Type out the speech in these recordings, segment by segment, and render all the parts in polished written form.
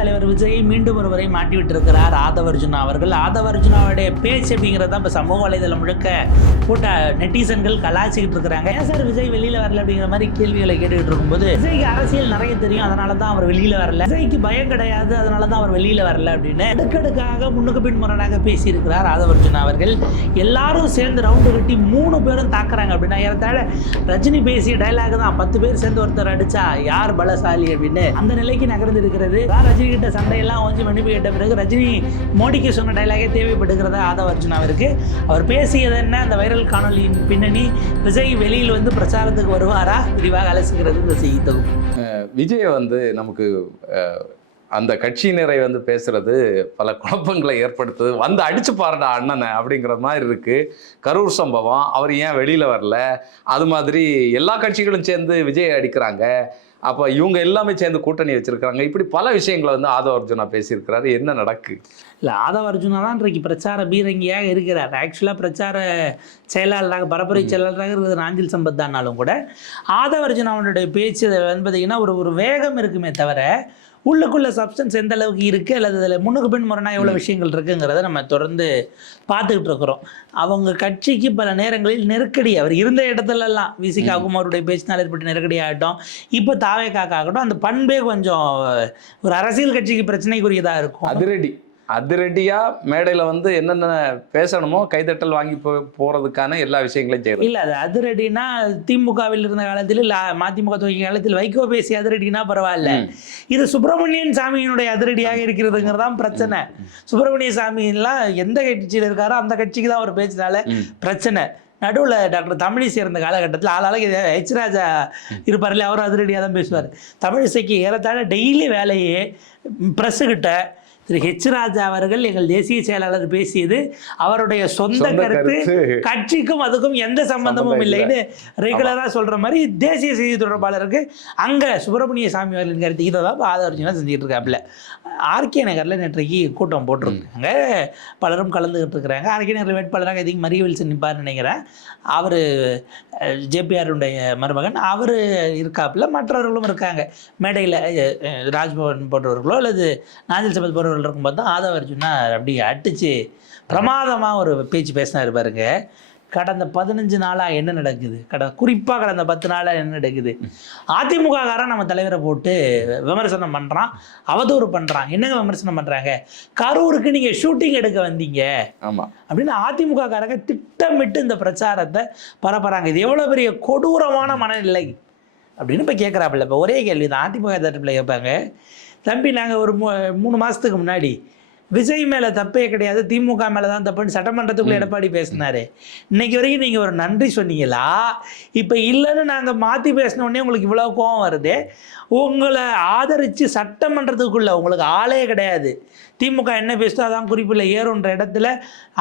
தலைவர் விஜயை மீண்டும் ஒருவரை மாட்டிவிட்டிருக்கிறார் ஆதவர்ஜுனா அவர்கள். ஆதவர்ஜுனாவுடைய பேச்சு அப்படிங்கிறது தான் இப்போ சமூக வலைதளம் முழுக்க போட்ட நெட்டிசன்கள் கலாச்சிக்கிட்டு இருக்கிறாங்க. ஏன் சார் விஜய் வெளியில் வரல அப்படிங்கிற மாதிரி கேள்விகளை கேட்டுக்கிட்டு இருக்கும்போது, விஜய்க்கு அரசியல் நிறைய தெரியும், அதனால தான் அவர் வெளியில் வரல, விஜய்க்கு பயம் கிடையாது, அதனால தான் அவர் வெளியில் வரல அப்படின்னு அடுக்கடுக்காக முன்னுக்கு பின் முரணாக பேசியிருக்கிறார் ஆதவர்ஜுனா அவர்கள். எல்லாரும் சேர்ந்து ரவுண்டு கட்டி 3 பேரும் தாக்குறாங்க அப்படின்னா, ஏறத்தாழ ரஜினி பேசிய டைலாக் தான் 10 பேர் சேர்ந்து ஒருத்தர் அடிச்சா யார் பலசாலி அப்படின்னு அந்த நிலைக்கு நகர்ந்து இருக்கிறது. ரஜினி கிட்ட சண்டையெல்லாம் கொஞ்சம் மன்னிப்பு கேட்ட பிறகு ரஜினி மோடிக்கு சொன்ன டைலாகே தேவைப்படுகிறதா ஆதவர்ஜுனாவிற்கு. அவர் பேசியது என்ன, அந்த வைரல் காணொலியின் பின்னணி, விஜய் வெளியில் வந்து பிரச்சாரத்துக்கு வருவாரா, விரிவாக அலசுகிறது இந்த செய்தி தொகுப்பு. விஜய் வந்து நமக்கு அந்த கட்சியினரை வந்து பேசுறது பல குழப்பங்களை ஏற்படுத்துது. வந்து அடிச்சு பாருடா அண்ணனை அப்படிங்கிற மாதிரி இருக்கு. கரூர் சம்பவம், அவர் ஏன் வெளியில வரல, அது மாதிரி எல்லா கட்சிகளும் சேர்ந்து விஜய் அடிக்கிறாங்க, அப்போ இவங்க எல்லாமே சேர்ந்து கூட்டணி வச்சிருக்காங்க, இப்படி பல விஷயங்களை வந்து ஆதவர்ஜுனா பேசியிருக்கிறாரு. என்ன நடக்கு இல்லை, ஆதவர்ஜுனா தான் இன்றைக்கு பிரச்சார பீரங்கியாக இருக்கிறார். ஆக்சுவலாக பிரச்சார செயலாளராக, பரப்புரை செயலாளராக இருக்கிறது நாஞ்சில் சம்பத் தானாலும் கூட ஆதவர்ஜுனாவுடைய பேச்சு வந்து பார்த்திங்கன்னா ஒரு வேகம் இருக்குமே தவிர உள்ளுக்குள்ள சப்ஸ்டன்ஸ் எந்த அளவுக்கு இருக்குது, அல்லது அதில் முன்னுக்கு பின் முரணாக எவ்வளோ விஷயங்கள் இருக்குங்கிறத நம்ம தொடர்ந்து பார்த்துக்கிட்டு இருக்கிறோம். அவங்க கட்சிக்கு பல நேரங்களில் நெருக்கடி, அவர் இருந்த இடத்துலலாம் விசிகாவும் அவருடைய பேச்சினால் ஏற்பட்ட நெருக்கடி ஆகட்டும், இப்போ தாவேக்காகட்டும், அந்த பண்பே கொஞ்சம் ஒரு அரசியல் கட்சிக்கு பிரச்சனைக்குரியதாக இருக்கும். அதிரடியாக மேடையில் வந்து என்னென்ன பேசணுமோ கைதட்டல் வாங்கி போகிறதுக்கான எல்லா விஷயங்களையும் செய்யணும். இல்லை, அது அதிரடினா திமுகவில் இருந்த காலத்தில், இல்லை மதிமுக துவங்கிய காலத்தில் வைகோ பேசி அதிரடினா பரவாயில்ல, இது சுப்பிரமணியன் சாமியினுடைய அதிரடியாக இருக்கிறதுங்கிறதான் பிரச்சனை. சுப்பிரமணிய சாமியெல்லாம் எந்த கட்சியில் இருக்காரோ அந்த கட்சிக்கு தான் அவர் பேச்சினால பிரச்சனை. நடுவில் டாக்டர் தமிழிசை இருந்த காலகட்டத்தில் ஆளாளுக்கு ஹெச் ராஜா இருப்பார் இல்லையா, அவர் அதிரடியாக தான் பேசுவார். தமிழிசைக்கு ஏறத்தாழ டெய்லி வேலையே ப்ரெஸ்ஸுக்கிட்ட திரு ஹெச் ராஜா அவர்கள் எங்கள் தேசிய செயலாளர் பேசியது அவருடைய சொந்த கருத்து, கட்சிக்கும் அதுக்கும் எந்த சம்பந்தமும் இல்லைன்னு ரெகுலராக சொல்கிற மாதிரி தேசிய செய்தி தொடர்பாளருக்கு அங்கே சுப்பிரமணிய சாமி அவர்களின் கருத்து இதை தான் ஆதவர்ஜுனா செஞ்சுட்டு இருக்காப்புல. ஆர்கே நகரில் நேற்றைக்கு கூட்டம் போட்டிருக்காங்க, பலரும் கலந்துக்கிட்டு இருக்கிறாங்க. ஆர்கே நகரில் வேட்பாளராக எதுக்கு மரிய வில்சன் நிற்பார்னு நினைக்கிறேன். அவர் ஜேபிஆருடைய மருமகன் அவர் இருக்காப்புல, மற்றவர்களும் இருக்காங்க மேடையில். ராஜ்பவன் போன்றவர்களோ அல்லது நாஞ்சில் சம்பத் போன்றவர்கள் இருக்கும்போது தான் ஆதவர்ஜுனா அப்படி அடிச்சு பிரமாதமாக ஒரு பேச்சு பேசினார் பாருங்க. கடந்த 15 நாளாக என்ன நடக்குது, குறிப்பாக கடந்த 10 நாளாக என்ன நடக்குது, அதிமுககாரன் நம்ம தலைவரை போட்டு விமர்சனம் பண்ணுறான், அவதூறு பண்ணுறான். என்னங்க விமர்சனம் பண்ணுறாங்க, கரூருக்கு நீங்கள் ஷூட்டிங் எடுக்க வந்தீங்க அப்படின்னு அதிமுககாரங்க திட்டமிட்டு இந்த பிரச்சாரத்தை பரப்புறாங்க. இது எவ்வளோ பெரிய கொடூரமான மனநிலை அப்படின்னு இப்போ கேட்குறாப்புல. இப்போ ஒரே கேள்வி தான் அதிமுக தரப்பில் கேட்பாங்க, தம்பி நாங்கள் ஒரு 3 மாதத்துக்கு முன்னாடி விஜய் மேலே தப்பே கிடையாது, திமுக மேலே தான் தப்புன்னு சட்டமன்றத்துக்குள்ளே எடப்பாடி பேசினாரு, இன்னைக்கு வரைக்கும் நீங்கள் ஒரு நன்றி சொன்னீங்களா? இப்போ இல்லைன்னு நாங்கள் மாற்றி பேசினோடனே உங்களுக்கு இவ்வளோ கோவம் வருது, உங்களை ஆதரித்து சட்டமன்றத்துக்குள்ளே உங்களுக்கு ஆளே கிடையாது, திமுக என்ன பேசுதோ அதான் குறிப்பில் ஏறுன்ற இடத்துல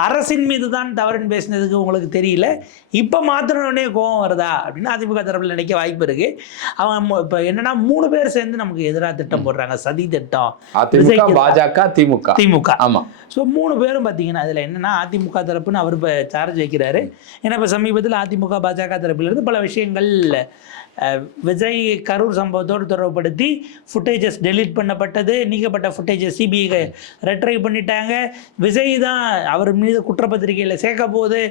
அரசின் மீது தான் தவறுன்னு பேசினதுக்கு உங்களுக்கு தெரியல, இப்போ மாற்றினோடனே கோவம் வருதா அப்படின்னு அதிமுக தரப்பில் நினைக்க வாய்ப்பு இருக்குது. அவன் இப்போ என்னன்னா 3 பேர் சேர்ந்து நமக்கு எதிராக திட்டம் போடுறாங்க, சதி திட்டம், பாஜக திமுக. ஆமாம். ஸோ 3 பேரும் பார்த்தீங்கன்னா அதில் என்னென்னா அதிமுக தரப்புன்னு அவர் இப்போ சார்ஜ் வைக்கிறாரு. ஏன்னா இப்போ சமீபத்தில் அதிமுக பாஜக தரப்பிலிருந்து பல விஷயங்கள் விஜய் கரூர் சம்பவத்தோடு தொடர்புபடுத்தி ஃபுட்டேஜஸ் டெலீட் பண்ணப்பட்டது, நீக்கப்பட்ட ஃபுட்டேஜஸ் சிபிஐ ரெட்ரைவ் பண்ணிட்டாங்க, விஜய் தான் அவர் மீது குற்றப்பத்திரிகையில் சேர்க்க போகுது,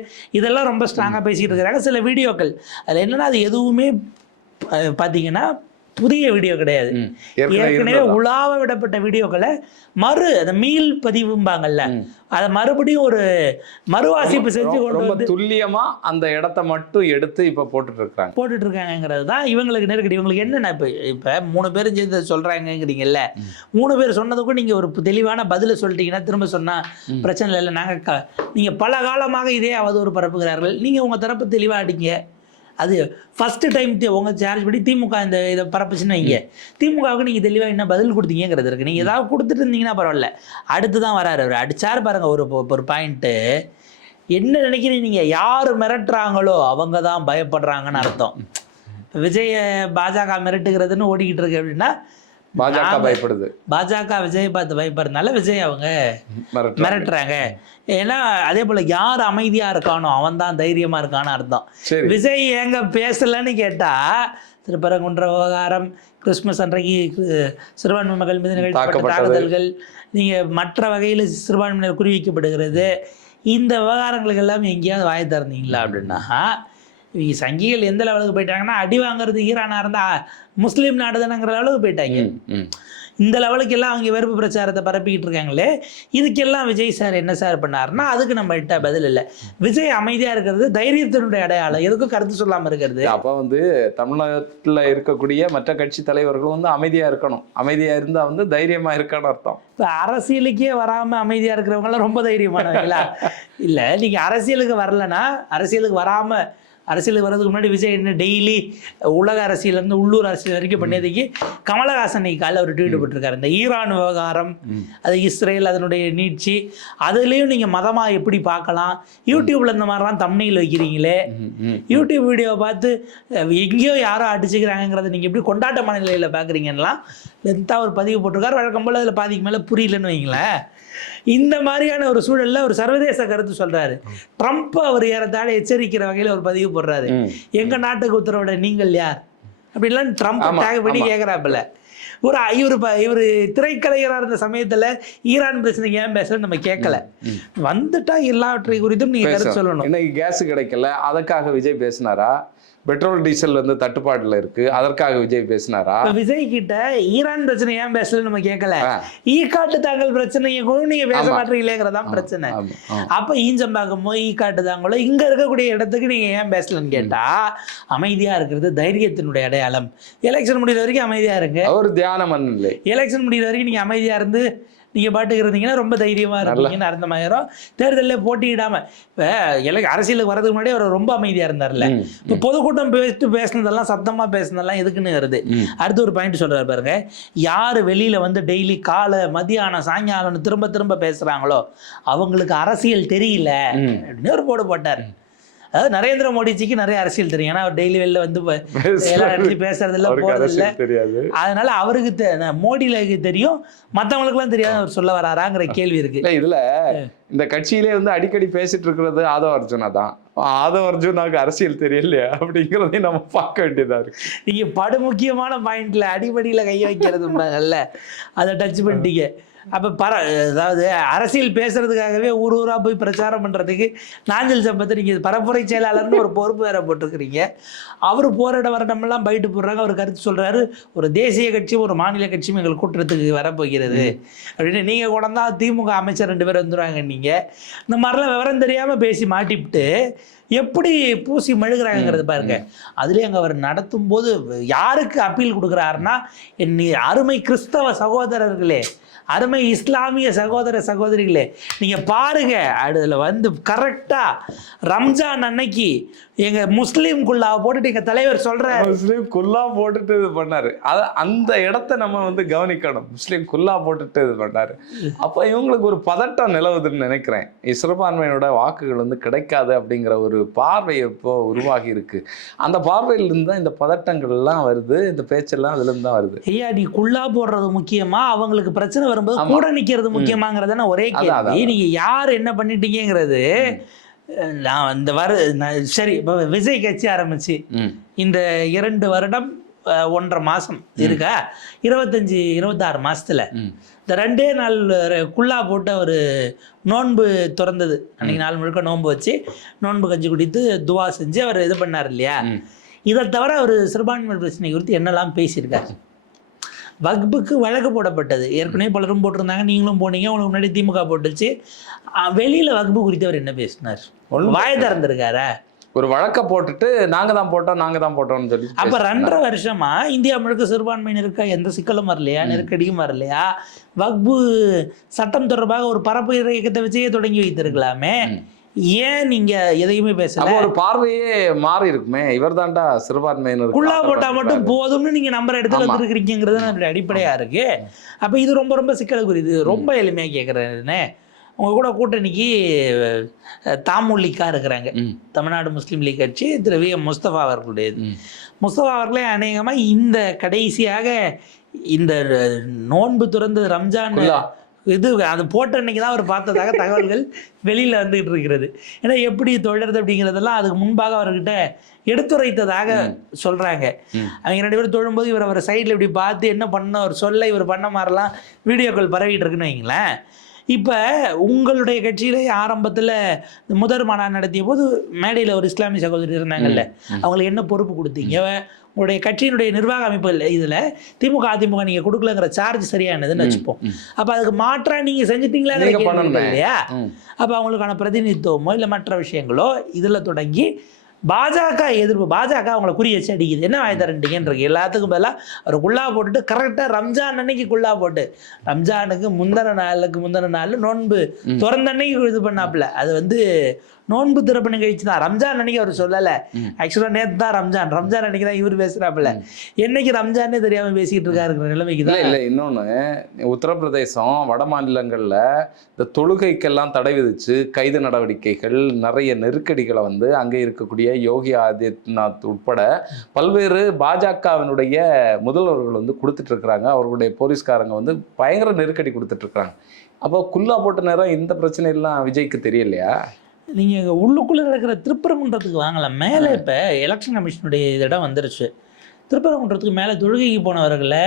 இதெல்லாம் ரொம்ப ஸ்ட்ராங்காக பேசிகிட்டு இருக்கிறாங்க. சில வீடியோக்கள் அதில் என்னென்னா அது எதுவுமே பார்த்தீங்கன்னா புதிய வீடியோ கிடையாது, ஏற்கனவே உலாவ விடப்பட்ட வீடியோக்களை அந்த மீள் பதிவும்பாங்கல்ல, அதை மறுபடியும் ஒரு மறுவாசிப்பு செஞ்சு கொண்டு வந்து துல்லியமா அந்த இடத்த மட்டும் எடுத்து இப்போ போட்டுட்டு இருக்காங்கிறது தான் இவங்களுக்கு நெருக்கடி. இவங்களுக்கு என்னென்ன இப்போ 3 பேரும் சேர்ந்து சொல்றாங்கிறீங்கல்ல, 3 பேர் சொன்னதுக்கும் நீங்க ஒரு தெளிவான பதில சொல்லிட்டீங்கன்னா திரும்ப சொன்னா பிரச்சனை இல்லை. நீங்க பல காலமாக இதே அவதூறு பரப்புகிறார்கள், நீங்க உங்க தரப்பு தெளிவா அடிங்க. அது ஃபஸ்ட்டு டைம் உங்கள் சார்ஜ் படி திமுக இதை பரப்புச்சுன்னா இங்கே திமுகவுக்கு நீங்கள் தெளிவாக என்ன பதில் கொடுத்தீங்கிறது இருக்குது. நீங்கள் ஏதாவது கொடுத்துட்டு இருந்தீங்கன்னா பரவாயில்ல, அடுத்து தான் வராரு அவர் அடிச்சார் பாருங்கள் ஒரு பாயிண்ட்டு. என்ன நினைக்கிறீங்க, நீங்கள் யார் மிரட்டுறாங்களோ அவங்க தான் பயப்படுறாங்கன்னு அர்த்தம். விஜய பாஜக மிரட்டுகிறதுன்னு ஓடிக்கிட்டு இருக்கு அப்படின்னா பாஜக பயப்படுது, பாஜக விஜய் பார்த்து பயப்படுறதுனால விஜய் அவங்க மிரட்டுறாங்க. ஏன்னா அதே போல யார் அமைதியா இருக்கானோ அவன் தான் தைரியமா இருக்கான்னு அர்த்தம். விஜய் ஏங்க பேசலன்னு கேட்டா திருப்பரங்குன்ற விவகாரம், கிறிஸ்மஸ் அன்றைக்கு சிறுபான்மை மக்கள் மீது நிகழ்த்தப்பட்ட தாக்கப்பட்டது. தாக்குதல்கள், நீங்கள் மற்ற வகையில் சிறுபான்மையினர் குறிவிக்கப்படுகிறது, இந்த விவகாரங்களுக்கு எல்லாம் எங்கேயாவது வாயை திறந்தீங்களா அப்படின்னா, இவங்க சங்கிகள் எந்த லெவலுக்கு போயிட்டாங்கன்னா, அடி வாங்குறது ஈரானாக இருந்தால் முஸ்லீம் நாடு தானங்கிற லெவலுக்கு போயிட்டாங்க. இந்த லெவலுக்கு எல்லாம் அவங்க வெறுப்பு பிரச்சாரத்தை பரப்பிக்கிட்டு இருக்காங்களே, இதுக்கெல்லாம் விஜய் சார் என்ன சார் பண்ணாருன்னா, அதுக்கு நம்மகிட்ட பதில் இல்லை. விஜய் அமைதியாக இருக்கிறது தைரியத்தினுடைய அடையாளம், எதுக்கும் கருத்து சொல்லாமல் இருக்கிறது. அப்போ வந்து தமிழகத்தில் இருக்கக்கூடிய மற்ற கட்சி தலைவர்கள் வந்து அமைதியாக இருக்கணும், அமைதியாக இருந்தால் வந்து தைரியமாக இருக்கணும் அர்த்தம். இப்போ அரசியலுக்கே வராமல் அமைதியாக இருக்கிறவங்களாம் ரொம்ப தைரியமானவங்களா? இல்லை, நீங்கள் அரசியலுக்கு வரலன்னா, அரசியலுக்கு வராமல், அரசியலுக்கு வர்றதுக்கு முன்னாடி விஜய் என்ன டெய்லி உலக அரசியலேருந்து உள்ளூர் அரசியல் வரைக்கும் பண்ணதுக்கு கமலஹாசன் காலையில் ஒரு ட்வீட் போட்டிருக்காரு. இந்த ஈரான் விவகாரம், அது இஸ்ரேல், அதனுடைய நீட்சி, அதுலேயும் நீங்கள் மதமாக எப்படி பார்க்கலாம், யூடியூப்பில் இந்த மாதிரிலாம் தம்ப்நெயில் வைக்கிறீங்களே, யூடியூப் வீடியோவை பார்த்து எங்கேயோ யாரோ அடிச்சுக்கிறாங்கிறத நீங்கள் எப்படி கொண்டாட்ட மனநிலையில் பார்க்குறீங்கலாம் லென்த்தாக ஒரு பதிவு போட்டிருக்காரு. வழக்கம் போல் அதில் பாதிக்கு மேலே புரியலன்னு வைங்களேன். இந்த மாதிரியான ஒரு சூழல்ல ஒரு சர்வதேச கருத்து சொல்றாரு. ட்ரம்ப் அவர் ஏறத்தாழ எச்சரிக்கிற வகையில் ஒரு பதிவு போடுறாரு. எங்க நாட்டுக்கு உத்தரவிட நீங்கள் யார் அப்படின்லாம் ட்ரம்ப் டேக் பண்ணி கேட்குறாப்புல. இவர் திரைக்கலைஞராக இருந்த சமயத்தில் ஈரான் பிரச்சனைக்கு ஏன் பேசலன்னு நம்ம கேட்கல. வந்துட்டா எல்லாவற்றை குறித்தும் நீங்க கருத்து சொல்லணும். இன்னைக்கு கேஸ் கிடைக்கல, அதற்காக விஜய் பேசினாரா? பெட்ரோல் டீசல் வந்து தட்டுப்பாட்டுல இருக்கு, அதற்காக விஜய் பேசினாரா? விஜய் கிட்ட ஈரான் பிரச்சனை ஏன் பேசலன்னு நம்ம கேட்கல, ஈக்காட்டு தாங்கல் பிரச்சனையை கூட நீங்க பேச மாட்டீங்களேங்கிறதான் பிரச்சனை. அப்ப ஈஞ்சம்பாக்கமோ ஈக்காட்டு தாங்களோ இங்க இருக்கக்கூடிய இடத்துக்கு நீங்க ஏன் பேசலன்னு கேட்டா, அமைதியா இருக்கிறது தைரியத்தினுடைய அடையாளம். எலெக்ஷன் முடிகிற வரைக்கும் அமைதியா இருங்க. ஒரு தியானம் இல்லை. எலெக்ஷன் முடிகிற வரைக்கும் நீங்க அமைதியா இருந்து நீங்கள் பாட்டுக்கு இருந்தீங்கன்னா ரொம்ப தைரியமாக இருப்பீங்கன்னு அர்த்தமாயிரும். தேர்தலில் போட்டியிடாமல் இப்போ அரசியலுக்கு வரதுக்கு முன்னாடி அவர் ரொம்ப அமைதியாக இருந்தார்ல. இப்போ பொதுக்கூட்டம் பேசினதெல்லாம் சத்தமாக பேசினதெல்லாம் எதுக்குன்னு வருது. அடுத்து ஒரு பாயிண்ட் சொல்கிறார் பாருங்க, யார் வெளியில் வந்து டெய்லி காலை மதியானம் சாயங்காலம்னு திரும்ப திரும்ப பேசுகிறாங்களோ அவங்களுக்கு அரசியல் தெரியல அப்படின்னு ஒரு போடு போட்டார். அதாவது நரேந்திர மோடிஜிக்கு நிறைய அரசியல் தெரியும், ஏன்னா அவர் டெய்லி வெளில வந்து எல்லா இடத்துலையும் பேசுறதில்ல, போறதில்லை. அதனால அவருக்கு மோடிக்கு தெரியும், மற்றவங்களுக்குலாம் தெரியாது அவர் சொல்ல வராராங்கிற கேள்வி இருக்கு. இதுல இந்த கட்சியிலே வந்து அடிக்கடி பேசிட்டு இருக்கிறது ஆதவ அர்ஜுனா தான். ஆதவ அர்ஜுனாவுக்கு அரசியல் தெரியலையா அப்படிங்கிறதையும் நம்ம பார்க்க வேண்டியதா இருக்கு. நீங்க படுமுக்கியமான பாயிண்ட்ல அடிப்படையில கைய வைக்கிறதுல அதை டச் பண்ணிட்டீங்க. அப்போ அதாவது அரசியல் பேசுறதுக்காகவே ஊர் ஊராக போய் பிரச்சாரம் பண்ணுறதுக்கு நாஞ்சல் சம்பத்தை நீங்கள் பரப்புரை செயலாளர்னு ஒரு பொறுப்பு வேற போட்டிருக்கிறீங்க. அவர் போராட வரடமெல்லாம் பயிட்டு போடுறாங்க. அவர் கருத்து சொல்கிறாரு, ஒரு தேசிய கட்சியும் ஒரு மாநில கட்சியும் எங்கள் கூட்டத்துக்கு வரப்போகிறது அப்படின்னு. நீங்கள் கொண்டா திமுக அமைச்சர் 2 பேர் வந்துடுவாங்க. நீங்கள் இந்த மாதிரிலாம் விவரம் தெரியாமல் பேசி மாட்டிவிட்டு எப்படி பூசி மெழுகிறாங்கிறது பாருங்க. அதுலேயே அங்கே அவர் நடத்தும் போது யாருக்கு அப்பீல் கொடுக்குறாருன்னா, என் அருமை கிறிஸ்தவ சகோதரர்களே, அருமை இஸ்லாமிய சகோதர சகோதரிகளே, நீங்கள் பாருங்க, அதில் வந்து கரெக்டாக ரம்ஜான் அன்னைக்கு எங்கள் முஸ்லீம் குல்லாவை போட்டுட்டு எங்கள் தலைவர் சொல்கிறார், முஸ்லீம் குல்லா போட்டுட்டு இது பண்ணாரு. அந்த இடத்த நம்ம வந்து கவனிக்கணும். முஸ்லீம் குல்லா போட்டுட்டு இது பண்ணாரு. அப்போ இவங்களுக்கு ஒரு பதட்டம் நிலவுதுன்னு நினைக்கிறேன். சிறுபான்மையோட வாக்குகள் வந்து கிடைக்காது அப்படிங்கிற ஒரு பார்வை இப்போ உருவாகி இருக்கு. அந்த பார்வையிலிருந்து தான் இந்த பதட்டங்கள்லாம் வருது, இந்த பேச்செல்லாம் அதுலேருந்து தான் வருது. ஐயா, நீ குல்லா போடுறது முக்கியமா, அவங்களுக்கு பிரச்சனை வரும்போது கூட நிற்கிறது முக்கியமாங்கிறதான ஒரே கேள்வி. நீங்க யார் என்ன பண்ணிட்டீங்கிறது நான் இந்த சரி. இப்போ விஜய் கட்சி ஆரம்பிச்சு இந்த 2 வருடம் 1.5 மாதம் இருக்கா, 25-26 மாதத்தில் இந்த 2 நாள் குல்லா போட்டு அவர் நோன்பு திறந்தது. அன்றைக்கி நாள் முழுக்க நோன்பு வச்சு நோன்பு கஞ்சி குடித்து துவா செஞ்சு அவர் இது பண்ணார் இல்லையா. இதை தவிர அவர் சிறுபான்மை பிரச்சனை குறித்து என்னெல்லாம் பேசியிருக்காரு. வக்புக்கு வழக்கு போடப்பட்டது, ஏற்கனவே பலரும் போட்டிருந்தாங்க, நீங்களும் போனீங்க, உங்களுக்கு முன்னாடி திமுக போட்டுச்சு. வெளியில் வக்பு குறித்து அவர் என்ன பேசினார்? வாய் திறந்திருக்காரா? ஒரு வழக்க போட்டுட்டு நாங்க தான் போட்டோம்னு சொல்லி. அப்ப 2.5 வருஷமா இந்தியா முழுக்க சிறுபான்மையினருக்கா எந்த சிக்கலும் வரலையா, நெருக்கடியும் வரலையா? வக்பு சட்டம் தொடர்பாக ஒரு பரப்பு இயக்கத்தை வச்சே தொடங்கி வைத்திருக்கலாமே. ஏன் நீங்க எதையுமே பேசல? ஒரு பார்வையே மாறி இருக்குமே. இவர் தான்டா சிறுபான்மையினர் குல்லா போட்டா மட்டும் போதும்னு நீங்க நம்பர் இடத்துல வந்துருக்கிறீங்கிறது நம்மளுடைய அடிப்படையா இருக்கு. அப்ப இது ரொம்ப ரொம்ப சிக்கலுக்குரியது. ரொம்ப எளிமையா கேட்கறேன்னு, உங்க கூட கூட்டணிக்கு தாமுலிக்கா இருக்கிறாங்க, தமிழ்நாடு முஸ்லீம் லீக் கட்சி, திரு வி எம் முஸ்தபா அவர்களுடையது. முஸ்தபா அவர்களே அநேகமாக இந்த கடைசியாக இந்த நோன்பு துறந்து ரம்ஜான் இது அது போட்ட அன்னைக்கு தான் அவர் பார்த்ததாக தகவல்கள் வெளியில் வந்துகிட்டு இருக்கிறது. ஏன்னா எப்படி தொடருது அப்படிங்கிறதெல்லாம் அதுக்கு முன்பாக அவர்கிட்ட எடுத்துரைத்ததாக சொல்கிறாங்க. அவங்க 2 பேரும் தொழும்போது இவர் அவர் சைடில் இப்படி பார்த்து என்ன பண்ண அவர் சொல்ல இவர் பண்ண மாதிரிலாம் வீடியோக்கள் பரவிட்டு இருக்குன்னு வைங்களேன். இப்போ உங்களுடைய கட்சியிலே ஆரம்பத்தில் முதல் மாநாடு நடத்திய போது மேடையில் ஒரு இஸ்லாமிய சகோதரி இருந்தாங்கல்ல, அவங்களுக்கு என்ன பொறுப்பு கொடுத்தீங்க? உங்களுடைய கட்சியினுடைய நிர்வாக அமைப்புகள் இதில் திமுக அதிமுக நீங்கள் கொடுக்கலங்கிற சார்ஜ் சரியானதுன்னு வச்சுப்போம். அப்போ அதுக்கு மாற்றா நீங்கள் செஞ்சுட்டீங்களா இல்லையா? அப்போ அவங்களுக்கான பிரதிநிதித்துவமோ இல்லை மற்ற விஷயங்களோ இதில் தொடங்கி பாஜக எதிர்ப்பு, பாஜக அவங்கள குறி வச்சு அடிக்குது. என்ன வாய் தரண்டிங்கன்றது எல்லாத்துக்கும் பதிலாக அவர் குல்லா போட்டுட்டு கரெக்டாக ரம்ஜான் அன்னைக்கு குல்லா போட்டு ரம்ஜானுக்கு முந்தின நாள் நோன்பு திறந்த அன்னைக்கு இது பண்ணாப்புல. அது நோன்பு திறப்பு நிகழ்ச்சி தான். ரம்ஜான் அன்னைக்கு அவர் சொல்லலை. ஆக்சுவலாக நேற்று தான் ரம்ஜான் அன்னைக்கு தான் இவர் பேசுகிறாப்புல. என்னைக்கு ரம்ஜானே தெரியாமல் பேசிக்கிட்டு இருக்காருங்கிற நிலைமைக்கு தான். இல்லை இன்னொன்று, உத்தரப்பிரதேசம் வட மாநிலங்களில் இந்த தொழுகைக்கெல்லாம் தடை விதிச்சு கைது நடவடிக்கைகள் நிறைய நெருக்கடிகளை அங்கே இருக்கக்கூடிய யோகி ஆதித்யநாத் உட்பட பல்வேறு பாஜகவினுடைய முதல்வர்கள் கொடுத்துட்டு இருக்கிறாங்க. அவர்களுடைய போலீஸ்காரங்க பயங்கர நெருக்கடி கொடுத்துட்டு இருக்கிறாங்க. அப்போ குல்லா போட்ட நேரம் இந்த பிரச்சனையெல்லாம் விஜய்க்கு தெரியலையா? நீங்கள் உள்ளுக்குள்ளே நடக்கிற திருப்பரங்குன்றத்துக்கு வாங்கலாம். மேலே இப்போ எலெக்ஷன் கமிஷனுடைய இடம் வந்துருச்சு. திருப்பரங்குன்றத்துக்கு மேலே தொழுகைக்கு போனவர்களை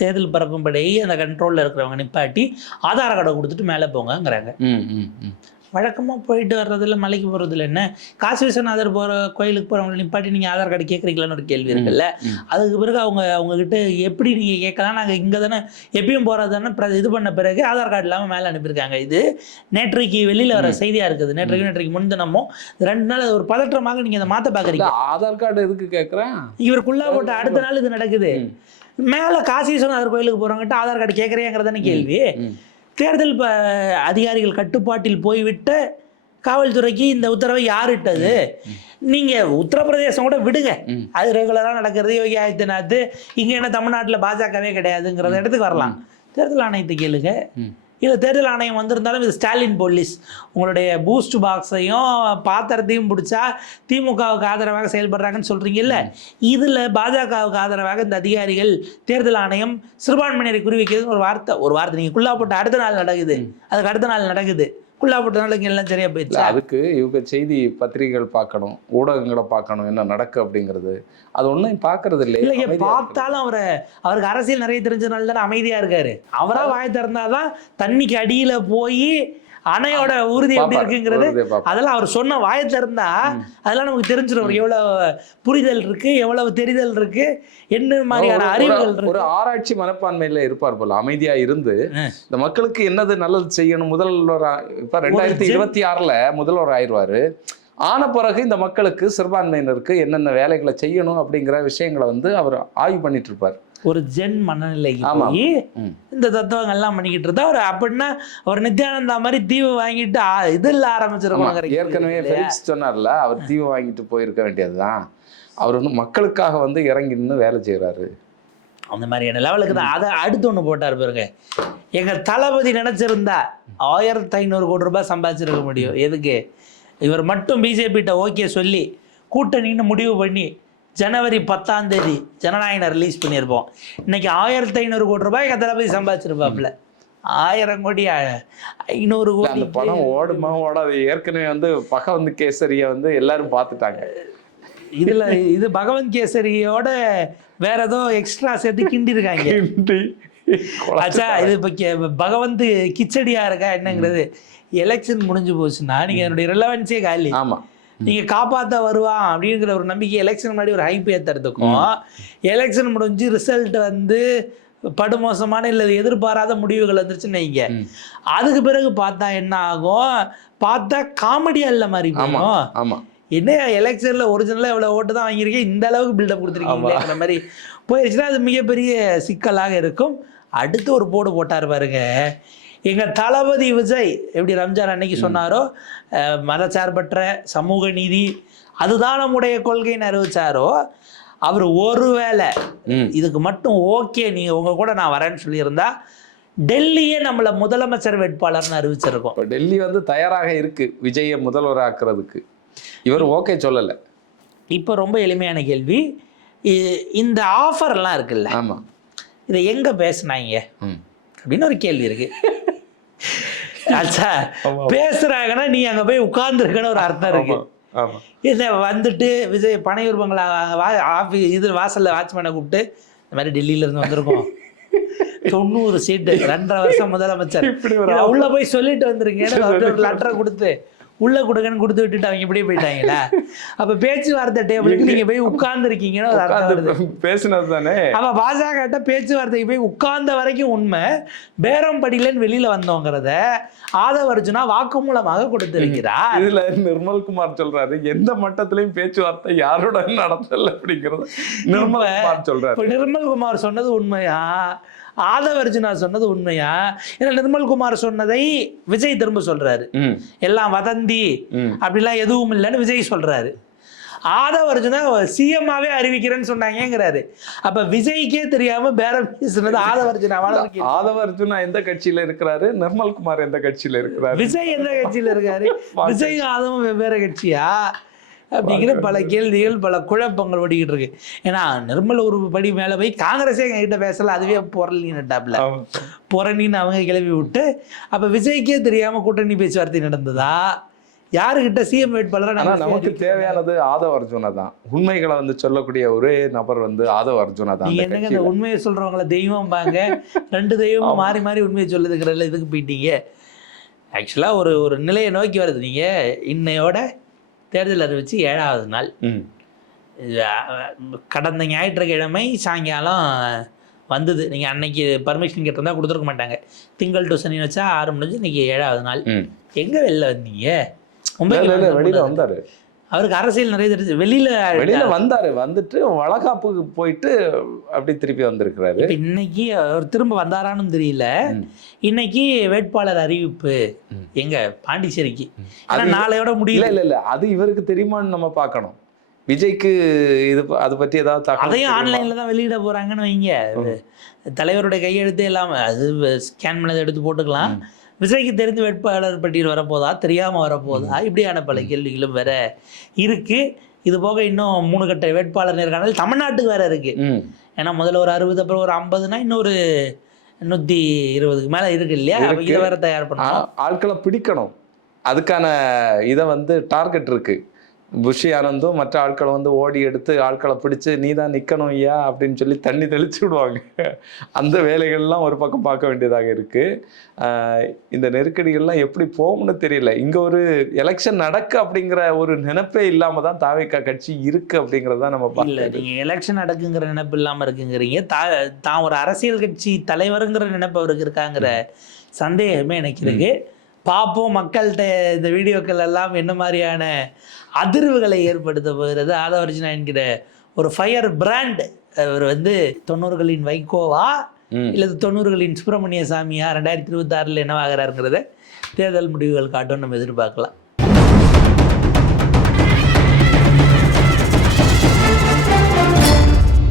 தேர்தல் பறக்கும்படி அந்த கண்ட்ரோலில் இருக்கிறவங்க நிப்பாட்டி ஆதார கார்டை கொடுத்துட்டு மேலே போங்கங்கிறாங்க. வழக்கமாக போயிட்டு வர்றதில்ல, மலைக்கு போகிறதில்ல. என்ன காசி விஸ்வநாதர் போகிற கோயிலுக்கு போகிறவங்களை நிப்பாட்டி நீங்கள் ஆதார் கார்டு கேட்குறீங்களான்னு ஒரு கேள்வி இருக்குல்ல. அதுக்கு பிறகு அவங்கக்கிட்ட எப்படி நீங்கள் கேட்கலாம்? நாங்கள் இங்கே தானே எப்பயும் போகிறது தானே இது பண்ண பிறகு ஆதார் கார்டு இல்லாமல் மேலே அனுப்பியிருக்காங்க. இது நேற்றைக்கு வெளியில் வர செய்தியாக இருக்குது. நேற்றைக்கு முன்தினமும் 2 நாள் ஒரு பதற்றமாக நீங்கள் அதை மாற்ற பார்க்குறீங்க. ஆதார் கார்டு எதுக்கு கேட்குறேன்? இவருக்குள்ளா போட்ட அடுத்த நாள் இது நடக்குது. மேலே காசி விஸ்வநாதர் கோயிலுக்கு போகிறவங்ககிட்ட ஆதார் கார்டு கேட்குறேங்கிறதானே கேள்வி. தேர்தல் அதிகாரிகள் கட்டுப்பாட்டில் போய்விட்ட காவல்துறைக்கு இந்த உத்தரவை யார் இட்டது? நீங்கள் உத்தரப்பிரதேசம் கூட விடுங்க, அது ரெகுலராக நடக்கிறது. யோகி ஆதித்யநாத் இங்கே என்ன தமிழ்நாட்டில் பாஜகவே கிடையாதுங்கிறத இடத்துக்கு வரலாம். தேர்தல் ஆணையத்தை கேளுங்க. இல்லை தேர்தல் ஆணையம் வந்திருந்தாலும் இது ஸ்டாலின் போலீஸ். உங்களுடைய பூஸ்ட் பாக்ஸையும் பாத்திரத்தையும் பிடிச்சா திமுகவுக்கு ஆதரவாக செயல்படுறாங்கன்னு சொல்கிறீங்கல்ல, இதில் பாஜகவுக்கு ஆதரவாக இந்த அதிகாரிகள் தேர்தல் ஆணையம் சிறுபான்மையினரை குறிவைக்கிறதுன்னு ஒரு வார்த்தை நீங்கள் குல்லா போட்டு அடுத்த நாள் நடக்குது. அதுக்கு அடுத்த நாள் நடக்குது. குல்லா போட்ட நாளுக்கு எல்லாம் சரியா போயிடுச்சு. அதுக்கு இவங்க செய்தி பத்திரிகைகள் பார்க்கணும், ஊடகங்களை பார்க்கணும், என்ன நடக்கு அப்படிங்கிறது. அது ஒன்றும் பார்க்கறது இல்லைங்க. பார்த்தாலும் அவருக்கு அரசியல் நிறைய தெரிஞ்சதுனால தானே அமைதியாக இருக்காரு. அவராக வாய் திறந்தாதான் தண்ணிக்கு அடியில் போய் அணையோட உறுதி எப்படி இருக்குங்கிறது அதெல்லாம் அவர் சொன்ன வாயை திறந்தா அதெல்லாம் நமக்கு தெரிஞ்சிடும். எவ்வளவு புரிதல் இருக்கு, எவ்வளவு தெரிதல் இருக்கு, என்ன மாதிரியான அறிவுகள் இருக்கு. ஒரு ஆராய்ச்சி மனப்பான்மையில இருப்பார் போல. அமைதியா இருந்து இந்த மக்களுக்கு என்னது நல்லது செய்யணும். முதல்வர் இப்ப 2026 முதல்வர் ஆயிடுவாரு. ஆன பிறகு இந்த மக்களுக்கு சிறுபான்மையினருக்கு என்னென்ன வேலைகளை செய்யணும் அப்படிங்கிற விஷயங்களை அவர் ஆய்வு பண்ணிட்டு இருப்பார். ஒரு ஜென் மனநிலைக்கு போய் இந்த தத்துவங்கள்லாம் பண்ணிக்கிட்டு இருந்தா அவர் அப்படின்னா அவர் நித்யானந்தா மாதிரி தீவு வாங்கிட்டு இதில் ஆரம்பிச்சிருக்கோம். ஏற்கனவே ஃபெலிக்ஸ் சொன்னார்ல, அவர் தீவு வாங்கிட்டு போயிருக்க வேண்டியதுதான். அவர் மக்களுக்காக இறங்கி நின்று வேலை செய்கிறாரு. அந்த மாதிரியான லெவலுக்கு தான். அதை அடுத்து ஒன்று போட்டார் பாருங்க. எங்கள் தளபதி நினைச்சிருந்தா 1500 கோடி ரூபாய் சம்பாதிச்சிருக்க முடியும். எதுக்கு? இவர் மட்டும் பிஜேபிகிட்ட ஓகே சொல்லி கூட்டணின்னு முடிவு பண்ணி ஜனவரி 10ஆம் தேதி ஜனநாயகனை ரிலீஸ் பண்ணியிருப்போம். இன்னைக்கு 1500 கோடி ரூபாய் எங்கள் தளபதி சம்பாதிச்சிருப்பாப்புல. 1000 கோடி 500 கோடி. அந்த படம் ஓடுமா ஓடாது? ஏற்கனவே பகவந்த் கேசரியை எல்லாரும் பார்த்துட்டாங்க. இது பகவந்த் கேசரியோட வேற ஏதோ எக்ஸ்ட்ரா சேர்த்து கிண்டி இருக்காங்க. ஆச்சா, இது இப்போ பகவந்த் கிச்சடியா இருக்கா என்னங்கிறது. எலெக்ஷன் முடிஞ்சு போச்சுன்னா நீங்க என்னுடைய ரிலவன்ஸே காலி. ஆமா, நீங்க காப்பாற்ற வருவான் அப்படிங்கிற ஒரு நம்பிக்கை எலெக்ஷன் முன்னாடி ஒரு ஹைப் ஏற்றுறதுக்கும் எலெக்ஷன் முடிஞ்சு ரிசல்ட் படுமோசமான இல்லை எதிர்பாராத முடிவுகள் வந்துருச்சுன்னு வைங்க. அதுக்கு பிறகு பார்த்தா என்ன ஆகும்? பார்த்தா காமெடியா இல்லை மாதிரி போகும். ஆமா, என்ன எலெக்ஷன்ல ஒரிஜினலாக எவ்வளோ ஓட்டு தான் வாங்கியிருக்கேன், இந்த அளவுக்கு பில்டப் கொடுத்துருக்கீங்களேங்கிற மாதிரி போயிடுச்சுன்னா அது மிகப்பெரிய சிக்கலாக இருக்கும். அடுத்து ஒரு போடு போட்டார் பாருங்க. எங்கள் தளபதி விஜய் எப்படி ரம்ஜான் அன்னைக்கு சொன்னாரோ மதச்சார்பற்ற சமூக நீதி அதுதான் நம்முடைய கொள்கைன்னு அறிவிச்சாரோ, அவர் ஒருவேளை இதுக்கு மட்டும் ஓகே நீங்கள் உங்கள் கூட நான் வரேன்னு சொல்லியிருந்தா டெல்லியே நம்மளை முதலமைச்சர் வேட்பாளர்னு அறிவிச்சிருக்கோம். டெல்லி தயாராக இருக்கு விஜயை முதல்வர் ஆக்குறதுக்கு. இவர் ஓகே சொல்லலை. இப்போ ரொம்ப எளிமையான கேள்வி, இந்த ஆஃபர்லாம் இருக்குல்ல, ஆமாம், இதை எங்கே பேசுனாங்க அப்படின்னு ஒரு கேள்வி இருக்கு. ஆச்சா பேசுறாங்கன்னா நீ அங்க போய் உட்கார்ந்துருக்கன்னு ஒரு அர்த்தம் இருக்கு. ஆமா. இல்லை வந்துட்டு விஜய் பனையூர் பங்களா இது வாசல்ல வாட்ச்மேனை கூப்பிட்டு இந்த மாதிரி டெல்லியில இருந்து வந்திருக்கோம் 90 சீட்டு 2.5 வருஷம் முதலமைச்சர் உள்ள போய் சொல்லிட்டு வந்துருங்கன்னு ஒரு லெட்டரை கொடுத்து உள்ள கொடுங்கன்னு கொடுத்து விட்டுட்டு அவங்க இப்படியே போயிட்டாங்களா? அப்ப பேச்சுவார்த்தை டேபிளுக்கு நீங்க போய் உட்கார்ந்து இருக்கீங்கன்னு ஒரு அர்த்தம் வருது. பேசுனது தானே. அப்ப பாஜக பேச்சுவார்த்தைக்கு போய் உட்கார்ந்த வரைக்கும் உண்மை, பேரம் படியிலன்னு வெளியில வந்தோங்கிறத ஆதவ அர்ஜுனா வாக்குமூலமாக கொடுத்திருக்கிறார். இதுல நிர்மல்குமார் சொல்றாரு எந்த மட்டத்திலையும் பேச்சுவார்த்தை யாரோட நடத்தல அப்படிங்கறது நிர்மல்குமார் சொல்றாரு. நிர்மல்குமார் சொன்னது உண்மையா, ஆதவ அர்ஜுனா சொன்னது உண்மையா? ஏன்னா நிர்மல்குமார் சொன்னதை விஜய் திரும்ப சொல்றாரு, எல்லாம் வதந்தி அப்படிலாம் எதுவும் இல்லைன்னு விஜய் சொல்றாரு. ஆதவ அர்ஜுனா சிஎம்மாவே அறிவிக்கிறேன்னு சொன்னாங்கிறாரு. அப்ப விஜய்க்கே தெரியாம பேரம் பேசுனது ஆதவ அர்ஜுனாவால. ஆதவ அர்ஜுனா எந்த கட்சியில இருக்கிறாரு, நிர்மல்குமார் எந்த கட்சியில இருக்கிறாரு, விஜய் எந்த கட்சியில இருக்காரு, விஜய் ஆதவும் வெவ்வேறு கட்சியா அப்படிங்கிற பல கேள்விகள் பல குழப்பங்கள் ஓடிக்கிட்டு இருக்கு. ஏன்னா நிர்மல் ஒரு படி மேலே போய் காங்கிரஸே எங்ககிட்ட பேசல, அதுவே புரளின்னுட்டாப்ல புறணின்னு அவங்க கிளப்பி விட்டு, அப்போ விஜய்க்கே தெரியாமல் கூட்டணி பேச்சுவார்த்தை நடந்ததா? யாருக்கிட்ட சிஎம் வேட்பாளராக நமக்கு தேவையானது ஆதவ அர்ஜுனா தான். உண்மைகளை வந்து சொல்லக்கூடிய ஒரே நபர் வந்து ஆதவ அர்ஜுனா தான். நீங்க என்னங்க அந்த உண்மையை சொல்றவங்கள தெய்வம் பாங்க, 2 தெய்வமும் மாறி மாறி உண்மையை சொல்லுதுங்கிறதுல இதுக்கு போயிட்டீங்க. ஆக்சுவலாக ஒரு நிலையை நோக்கி வருது. நீங்கள் இன்னையோட தேர்தல் அறிவிச்சு 7வது நாள். கடந்த ஞாயிற்றுக்கிழமை சாயங்காலம் வந்தது. நீங்கள் அன்னைக்கு பர்மிஷன் கேட்டிருந்தா கொடுத்துருக்க மாட்டாங்க. திங்கள் டு சனி வச்சா 6 முடிஞ்சு இன்னைக்கு 7வது நாள். எங்கே வெளில வந்தீங்க? வெளியில வந்தாரு. அவருக்கு அரசியல் நிறைய தெரிஞ்சு வெளியில வந்தாரு. வந்துட்டு வளகாப்புக்கு போயிட்டு அப்படி திருப்பி வந்திருக்கிறாரு. இன்னைக்கு அவர் திரும்ப வந்தாரான்னு தெரியல. இன்னைக்கு வேட்பாளர் அறிவிப்பு எங்க பாண்டிச்சேரிக்கு, நாளையோட முடியல. இல்ல அது இவருக்கு தெரியுமான்னு நம்ம பார்க்கணும். விஜய்க்கு இது அதை பற்றி ஏதாவது அதையும் ஆன்லைன்ல தான் வெளியிட போறாங்கன்னு வைங்க. தலைவருடைய கையெழுத்தே இல்லாம அது ஸ்கேன் பண்ணதை எடுத்து போட்டுக்கலாம். விஜய்க்கு தெரிந்து வேட்பாளர் பட்டியல் வரப்போதா, தெரியாமல் வரப்போதா, இப்படியான பல கேள்விகளும் வேற இருக்கு. இது போக இன்னும் 3 கட்ட வேட்பாளர் நேர்காணல் தமிழ்நாட்டுக்கு வேற இருக்கு. ஏன்னா முதல்ல ஒரு 60, அப்புறம் ஒரு 50னா இன்னொரு 120க்கு மேல இருக்கு இல்லையா? இதை வேற தயார் பண்ணணும், ஆட்களை பிடிக்கணும். அதுக்கான இதை வந்து டார்கெட் இருக்கு. புஷி ஆனந்தும் மற்ற ஆட்களை வந்து ஓடி எடுத்து ஆட்களை பிடிச்சு நீ தான் நிற்கணும் ஐயா அப்படின்னு சொல்லி தண்ணி தெளிச்சு விடுவாங்க. அந்த வேலைகள்லாம் ஒரு பக்கம் பார்க்க வேண்டியதாக இருக்குது. இந்த நெருக்கடிகள்லாம் எப்படி போகும்னு தெரியல. இங்கே ஒரு எலெக்ஷன் நடக்கு அப்படிங்கிற ஒரு நினைப்பே இல்லாமல் தான் தாவேகா கட்சி இருக்குது அப்படிங்கிறத நம்ம பார்க்கல. நீங்கள் எலெக்ஷன் நடக்குங்கிற நினைப்பு இல்லாமல் இருக்குங்கிறீங்க. தான் ஒரு அரசியல் கட்சி தலைவருங்கிற நினைப்பு அவருக்கு இருக்காங்கிற சந்தேகமே எனக்கு இருக்கு. பார்ப்போம் மக்கள்கிட்ட இந்த வீடியோக்கள் எல்லாம் என்ன மாதிரியான அதிர்வுகளை ஏற்படுத்த போகிறது. ஆதவ அர்ஜுனா என்கிற ஒரு ஃபயர் பிராண்ட் அவர் வந்து 90களின் வைகோவா இல்லது 90களின் சுப்பிரமணிய சாமியா 2026 என்னவாகிறாருங்கிறத தேர்தல் முடிவுகள் காட்டும் நம்ம எதிர்பார்க்கலாம்.